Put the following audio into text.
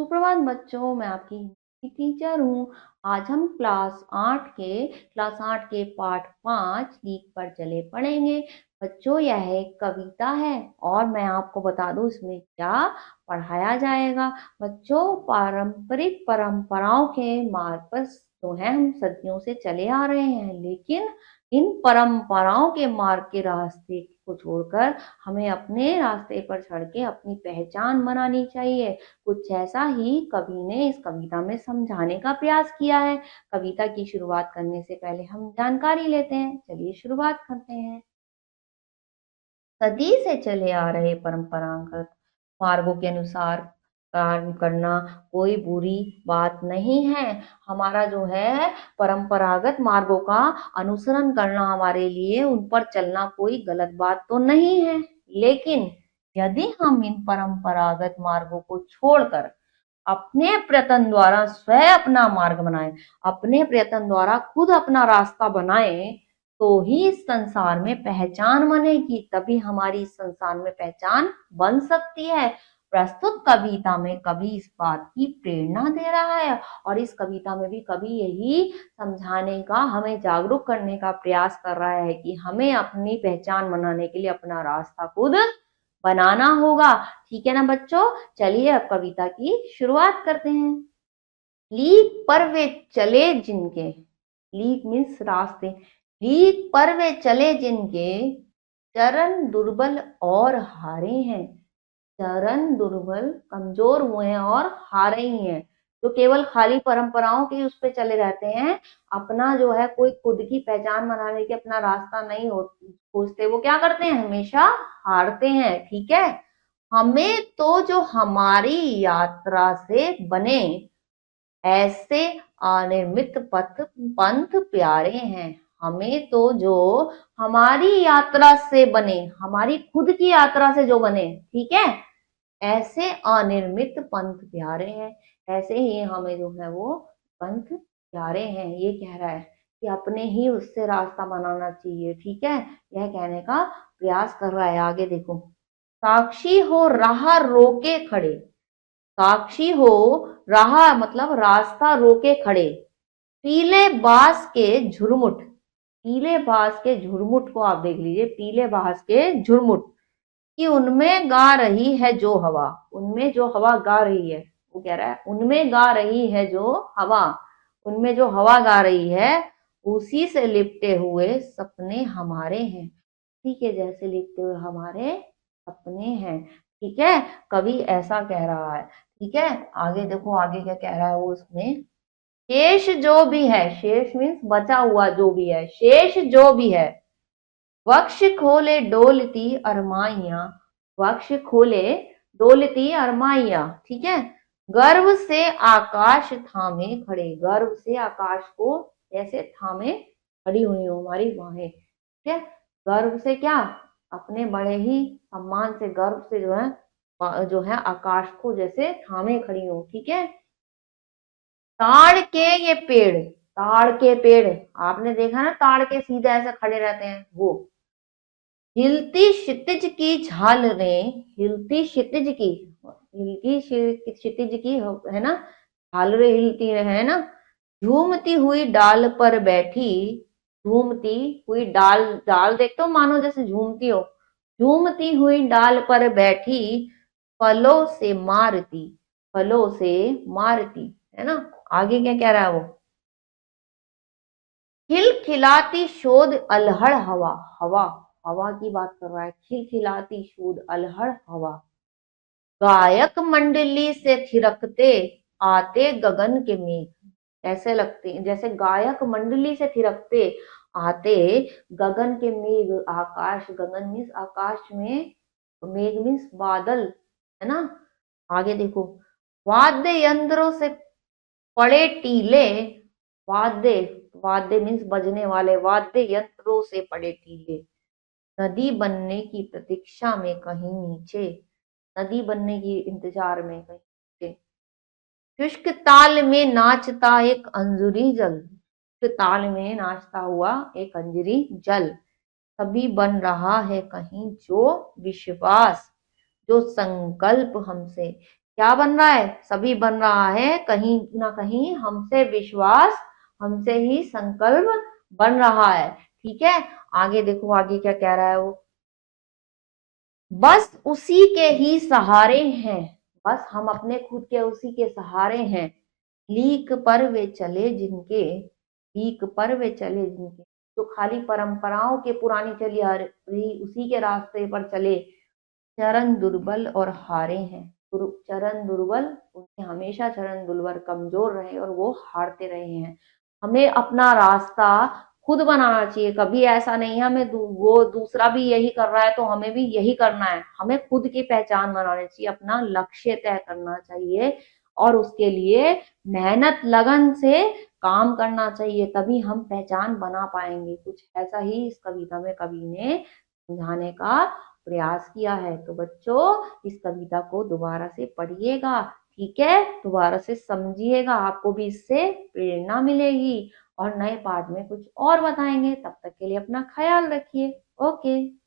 सुप्रभात बच्चों, मैं आपकी हिंदी की टीचर हूँ। आज हम क्लास 8 के पाठ 5 लीक पर चले पढ़ेंगे। बच्चों, यह एक कविता है और मैं आपको बता दूँ इसमें क्या पढ़ाया जाएगा। बच्चों, पारंपरिक परंपराओं के मार्ग पर जो है हम सदियों से चले आ रहे हैं, लेकिन इन परंपराओं के मार्ग के रास्ते को छोड़कर हमें अपने रास्ते पर चढ़ के अपनी पहचान बनानी चाहिए। कुछ ऐसा ही कवि ने इस कविता में समझाने का प्रयास किया है। कविता की शुरुआत करने से पहले हम जानकारी लेते हैं। चलिए शुरुआत करते हैं। सदी से चले आ रहे परंपरागत मार्गों के अनुसार काम करना कोई बुरी बात नहीं है। हमारा जो है परंपरागत मार्गों का अनुसरण करना हमारे लिए, उन पर चलना कोई गलत बात तो नहीं है। लेकिन यदि हम इन परंपरागत मार्गों को छोड़कर अपने प्रयत्न द्वारा स्वयं अपना मार्ग बनाए, अपने प्रयत्न द्वारा खुद अपना रास्ता बनाए, तो ही इस संसार में पहचान बनेगी। तभी हमारी इस संसार में पहचान बन सकती है। प्रस्तुत कविता में कवि इस बात की प्रेरणा दे रहा है और इस कविता में भी कवि यही समझाने का, हमें जागरूक करने का प्रयास कर रहा है कि हमें अपनी पहचान बनाने के लिए अपना रास्ता खुद बनाना होगा। ठीक है ना बच्चों? चलिए अब कविता की शुरुआत करते हैं। लीक पर वे चले जिनके, लीक मीन्स रास्ते, लीक पर वे चले जिनके चरण दुर्बल और हारे हैं। चरण दुर्बल, कमजोर हुए हैं और हारे ही हैं। जो केवल खाली परंपराओं के उस पे चले रहते हैं, अपना जो है कोई खुद की पहचान बनाने के अपना रास्ता नहीं हो खोजते, वो क्या करते हैं, हमेशा हारते हैं। ठीक है। हमें तो जो हमारी यात्रा से बने ऐसे अनिर्मित पथ पंथ प्यारे हैं। हमें तो जो हमारी यात्रा से बने, हमारी खुद की यात्रा से जो बने, ठीक है, ऐसे अनिर्मित पंथ प्यारे हैं। ऐसे ही हमें जो है वो पंथ प्यारे हैं। ये कह रहा है कि अपने ही उससे रास्ता बनाना चाहिए। ठीक है, यह कहने का प्रयास कर रहा है। आगे देखो। साक्षी हो राह रोके खड़े, साक्षी हो राह मतलब रास्ता रोके खड़े, पीले बांस के झुरमुट, पीले बांस के झुरमुट को आप देख लीजिए, पीले बांस के झुरमुट कि उनमें गा रही है जो हवा, उनमें जो हवा गा रही है, वो कह रहा है उनमें गा रही है जो हवा, उनमें जो हवा गा रही है उसी से लिपटे हुए सपने हमारे हैं। ठीक है, जैसे लिपटे हुए हमारे सपने हैं। ठीक है, कवि ऐसा कह रहा है। ठीक है, आगे देखो, आगे क्या कह रहा है वो उसमें। शेष जो भी है, शेष मीन्स बचा हुआ जो भी है, शेष जो भी है, वक्ष खोले डोलती अरमाइया, वक्ष खोले डोलती अरमाइया। ठीक है, गर्व से आकाश थामे खड़े, गर्व से आकाश को ऐसे थामे खड़ी हुई हो हमारी बाहें। ठीक है, गर्व से क्या, अपने बड़े ही सम्मान से, गर्व से जो है आकाश को जैसे थामे खड़ी हो। ठीक है। ताड़ के ये पेड़, ताड़ के पेड़, आपने देखा ना ताड़ के सीधे ऐसे खड़े रहते हैं, वो हिलती क्षितिज की झालरें, हिलती क्षितिज की, हिलती क्षितिज की है ना, झालरें हिलती है ना, झूमती हुई डाल पर बैठी, झूमती हुई डाल, डाल देखते हो मानो जैसे झूमती हो, झूमती हुई डाल पर बैठी, फलों से मारती, फलों से मारती, है ना। आगे क्या कह रहा है वो। खिलखिलाती शोध अलहड़ हवा, हवा, हवा की बात कर रहा है। खिलखिलाती शोध अलहड़ हवा, गायक मंडली से थिरकते आते गगन के मेघ, ऐसे लगते जैसे गायक मंडली से थिरकते आते गगन के मेघ, आकाश, गगन मीन्स आकाश में, मेघ मीन्स बादल, है ना। आगे देखो। वाद्य यंत्रों से पड़े टीले, वाद्य, वाद्य मीन्स बजने वाले, वाद्य यंत्रों से पड़े टीले, नदी बनने की प्रतीक्षा में कहीं नीचे, नदी बनने की इंतजार में कहीं नीचे, शुष्क ताल में नाचता एक अंजुरी जल, शुष्क ताल में नाचता हुआ एक अंजरी जल, कभी बन रहा है कहीं जो विश्वास, जो संकल्प हमसे, क्या बन रहा है? सभी बन रहा है कहीं ना कहीं हमसे विश्वास, हमसे ही संकल्प बन रहा है। ठीक है, आगे देखो आगे क्या कह रहा है वो। बस उसी के ही सहारे हैं, बस हम अपने खुद के उसी के सहारे हैं। लीक पर वे चले जिनके, लीक पर वे चले जिनके, जो खाली परंपराओं के पुरानी चली आ रही उसी के रास्ते पर चले। चरण दुर्बल और हारे हैं, चरण दुर्बल, उनके हमेशा चरण दुर्बल कमजोर रहे और वो हारते रहे हैं। हमें अपना रास्ता खुद बनाना चाहिए। कभी ऐसा नहीं है हमें वो दूसरा भी यही कर रहा है तो हमें भी यही करना है। हमें खुद की पहचान बनानी चाहिए, अपना लक्ष्य तय करना चाहिए और उसके लिए मेहनत लगन से काम करना चाहिए, तभी हम पहचान बना पाएंगे। कुछ ऐसा ही इस कविता में कवि ने समझाने का प्रयास किया है। तो बच्चों इस कविता को दोबारा से पढ़िएगा, ठीक है, दोबारा से समझिएगा, आपको भी इससे प्रेरणा मिलेगी और नए पाठ में कुछ और बताएंगे। तब तक के लिए अपना ख्याल रखिए। ओके।